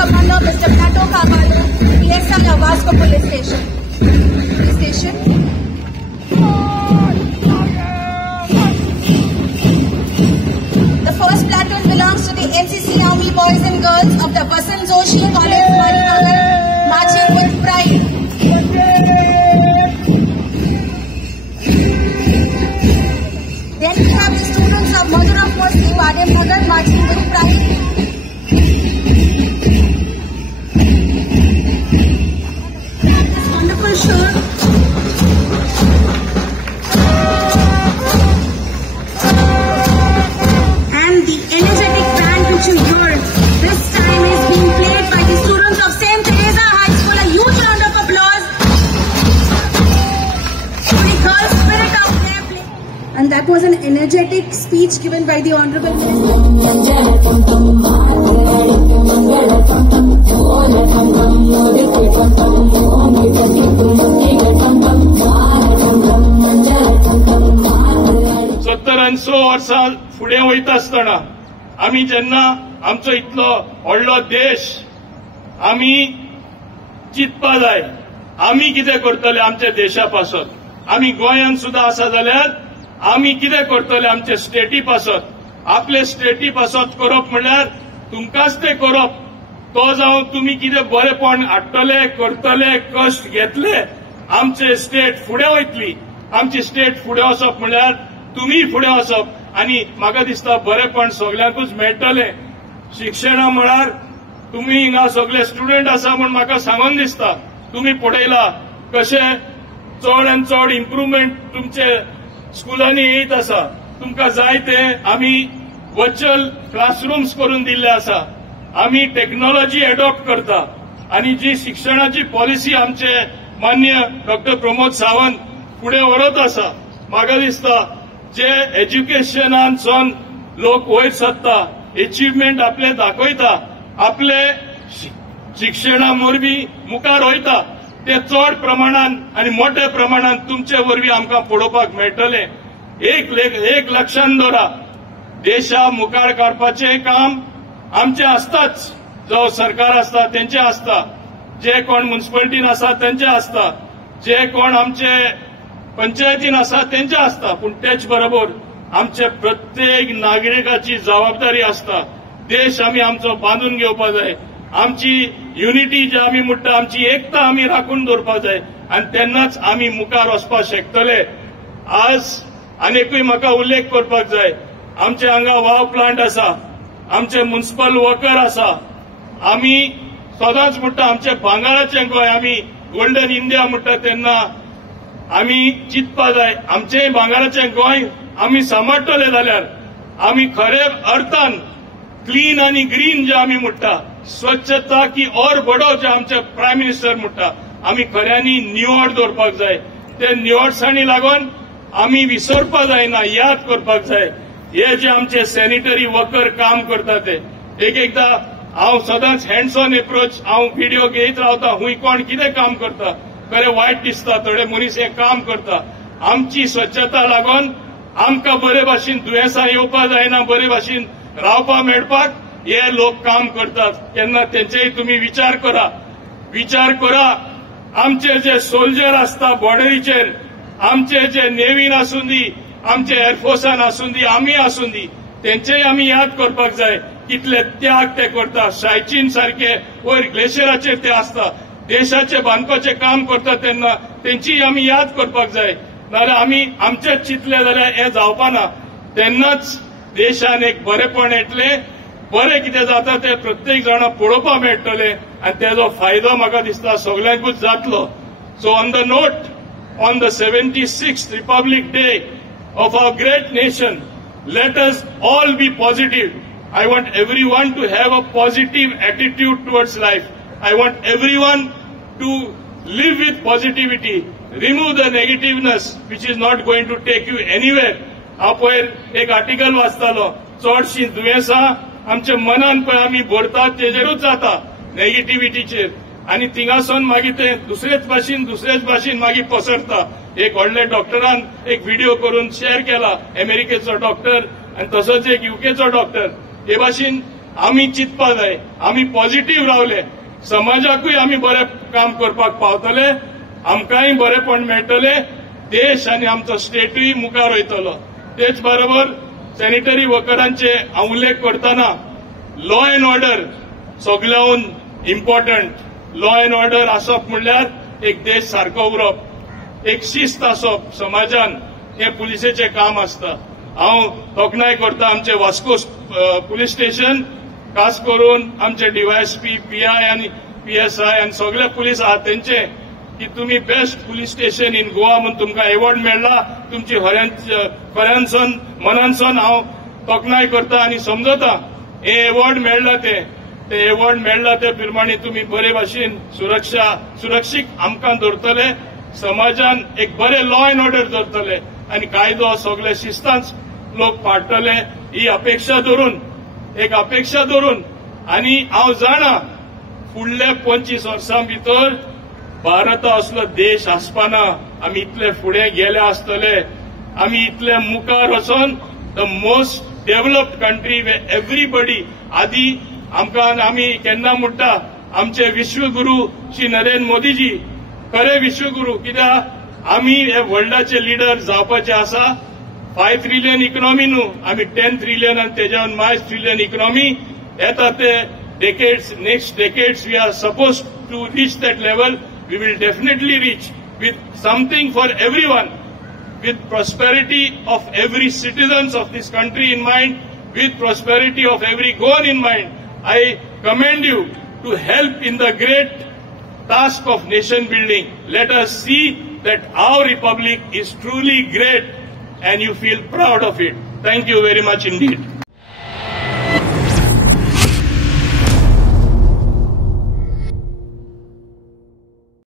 Commander Mr. Plato Carvalho, PSI of Vasco Police Station. The first platoon belongs to the NCC Army Boys and Girls of the Vasant Joshi College, Marinagar, marching with pride. Then we have the students of Madura Force Badem Nagar marching with pride. This wonderful show. And the energetic band which you heard this time is being played by the students of St. Teresa High School. A huge round of applause for the girl spirit of their play. And that was an energetic speech given by the Honorable Minister. वर्सां फुडें वयता आसतना आमी जेन्ना आमचो इतलो व्हडलो देश आमी चिंतपा जाय आमी कितें करतले आमच्या देशा पासत. आमी गोंयांत सुद्दां आसा जाल्यार आमी कितें करतले आमचे स्टेटी पासत. आपले स्टेटी पासत करप म्हणल्यार तुमकांच तें करप. तो जावन तुमी कितें बरेपण हाडटले करतले कश्ट घेतले आमचे स्टेट फुडें वयतली. आमची स्टेट फुडें वचप म्हणल्यार तुम्ही फुडें वचप आनी म्हाका दिसता बरेपण सगळ्यांकूच मेळटले. शिक्षणा म्हळ्यार तुम्ही हिंगा सगळे स्टुडंट आसा म्हूण म्हाका सांगून दिसता तुम्ही पळयला कशें चड आनी चड इम्प्रुवमेंट तुमचे स्कुलांनी येत आसा. तुमकां जाय ते आमी वर्च्युअल क्लासरूम्स करून दिल्ले आसा. आमी टेक्नॉलॉजी एडॉप्ट करता आनी जी शिक्षणाची पॉलिसी आमचे मान्य डॉक्टर प्रमोद सावंत फुडें व्हरत आसा. म्हाका दिसता जे एज्युकेशनांतसून लोक वयर सरता अचिव्हमेंट आपले दाखयता आपले शिक्षणा वरवीं मुखार वयता ते चड प्रमाणान आनी मोठ्या प्रमाणान तुमचे वरवीं आमकां पळोवपाक मेळटले. एक लक्षांत दवरा देशा मुखार काडपाचें काम आमचें आसताच. जो सरकार आसता तेंचें आसता जे कोण म्युनिसिपालिटीन आसा तेंचें आसता जे कोण आमचे पंचायतीन आसा तेंचे आसता. पूण तेच बरोबर आमचे प्रत्येक नागरिकाची जबाबदारी आसता. देश आमी आमचो बांदून घेवपाक जाय. आमची युनिटी जी आमी म्हणटा आमची एकता आमी राखून दवरपाक जाय आनी तेन्नाच आमी मुखार वचपाक शकतले. आज आनीकूय म्हाका उल्लेख करपाक जाय. आमचे हांगा वाव प्लांट आसा आमचे म्युनिसिपल वर्कर आसा. आमी सदांच म्हणटा आमचे भांगराचें गोंय आमी गोल्डन इंडिया म्हणटा तेन्ना आमी चिंतपा जाय आमचें भांगराचें गोंय आमी सांबाळटले जाल्यार आमी खरे अर्थान क्लीन आनी ग्रीन जे आमी म्हणटा स्वच्छता की और बडो जे आमचे प्रायम मिनिस्टर म्हणटा आमी खऱ्यांनी निवड दवरपाक जाय. ते निवडसाणी लागून आमी विसरपाक जायना याद करपाक जाय. हे जे आमचे सॅनिटरी वर्कर काम करता ते एकदां हांव सदांच हँड्स ऑन एप्रोच हांव व्हिडिओ घेयत रावता खूंय कोण कितें काम करता खरें वायट दिसता. थोडे मनीस हे काम करता. आमची स्वच्छता लागून आमकां बरे भाशेन दुयेंसां येवपाक जायना बरे भाशेन रावपाक मेळपाक हे लोक काम करतात. तेन्ना तेंचेय तुमी विचार करा. विचार करा आमचे जे सोल्जर आसता बॉर्डरीचेर आमचे जे नेवीन आसूं दी आमचे एअरफोर्सान आसूं दी आमी आसूं दी तेंचेय आमी याद करपाक जाय कितले त्याग ते करता. सायचीन सारखे वयर ग्लेशियराचेर ते आसता देशाचे बांदपाचें काम करता तेन्ना तेंची आमी याद करपाक जाय. नाल्यार आमी आमचेच चिंतले जाल्यार हें जावपाना. तेन्नाच देशान एक बरेपण येतलें. बरें कितें जाता तें प्रत्येक जाणा पळोवपाक मेळटलें आनी तेजो फायदो म्हाका दिसता सगळ्यांकूच जातलो. So on the note on the 76th Republic Day of our great nation, let us all be positive. I want everyone to have a positive attitude towards life. I want everyone to live with positivity. Remove the negativeness which is not going to take you anywhere. आपण एक article वाचतालो चडशी दुयेंसां आमच्या मनान पळय आमी भरतात तेजेरूच जाता नेगेटिव्हिटीचेर आनी थिंगासून मागीर ते दुसरेच भाशेन मागीर पसरता. एक व्हडले डॉक्टरान एक व्हिडिओ करून शेअर केला अमेरिकेचो डॉक्टर आनी तसोच एक युकेचो डॉक्टर. हे भाशेन आमी चिंतपा जाय. आमी पॉझिटिव्ह रावले, समाजाकूय आमी बरें काम करपाक पावतले, आमकांय बरेपण मेळटले, देश आनी आमचो स्टेटूय मुखार वयतलो. तेच बरोबर सॅनिटरी वर्करांचे हांव उल्लेख करतना लॉ अँड ऑर्डर सगळ्याहून इम्पॉर्टंट. लॉ अँड ऑर्डर आसप म्हणल्यार एक देश सारको उरप, एक शिस्त आसप समाजान, हे पुलिसेचें काम आसता. हांव तोखणाय करता आमचे वास्को पुलीस स्टेशन, खास करून आमचे डीवायएसपी, पीआय आनी पीएसआय आनी सगळे पुलीस आहात तेंचे, की तुम्ही best police station in Goa म्हणून तुमकां एवॉर्ड मेळ्ळा. तुमची खऱ्यांसन मनानसन हांव तोखणाय करता आनी समजता हे एवॉर्ड मेळ्ळा ते एवॉर्ड मेळ्ळा ते प्रमाणे तुम्ही बरे भाशेन सुरक्षीत आमकां दवरतले, समाजान एक बरे लॉ अँड ऑर्डर दवरतले आनी कायदो सगळे शिस्तांच लोक पाळटले ही अपेक्षा धरून आनी हांव जाणा फुडल्या 25 वर्सां भितर भारता असलो देश आसपाना. आमी इतले फुडें गेले आसतले, आमी इतले मुखार वचोन the most developed country way everybody. आदी आमी केन्ना म्हणटा आमचे विश्वगुरू श्री नरेंद्र मोदीजी खरे विश्वगुरू, कित्याक आमी हे वर्ल्डाचे लिडर जावपाचे आसा. 5 ट्रिलियन इकॉनॉमी न्हू, आमी 10 ट्रिलियन आनी तेज्यान मायज ट्रिलियन इकॉनॉमी येता ते decades, next decades we are supposed to reach that level. We will definitely reach with something for everyone, with prosperity of every citizens of this country in mind, with prosperity of every Goan in mind. I commend you to help in the great task of nation building. Let us see that our republic is truly great and you feel proud of it. Thank you very much indeed.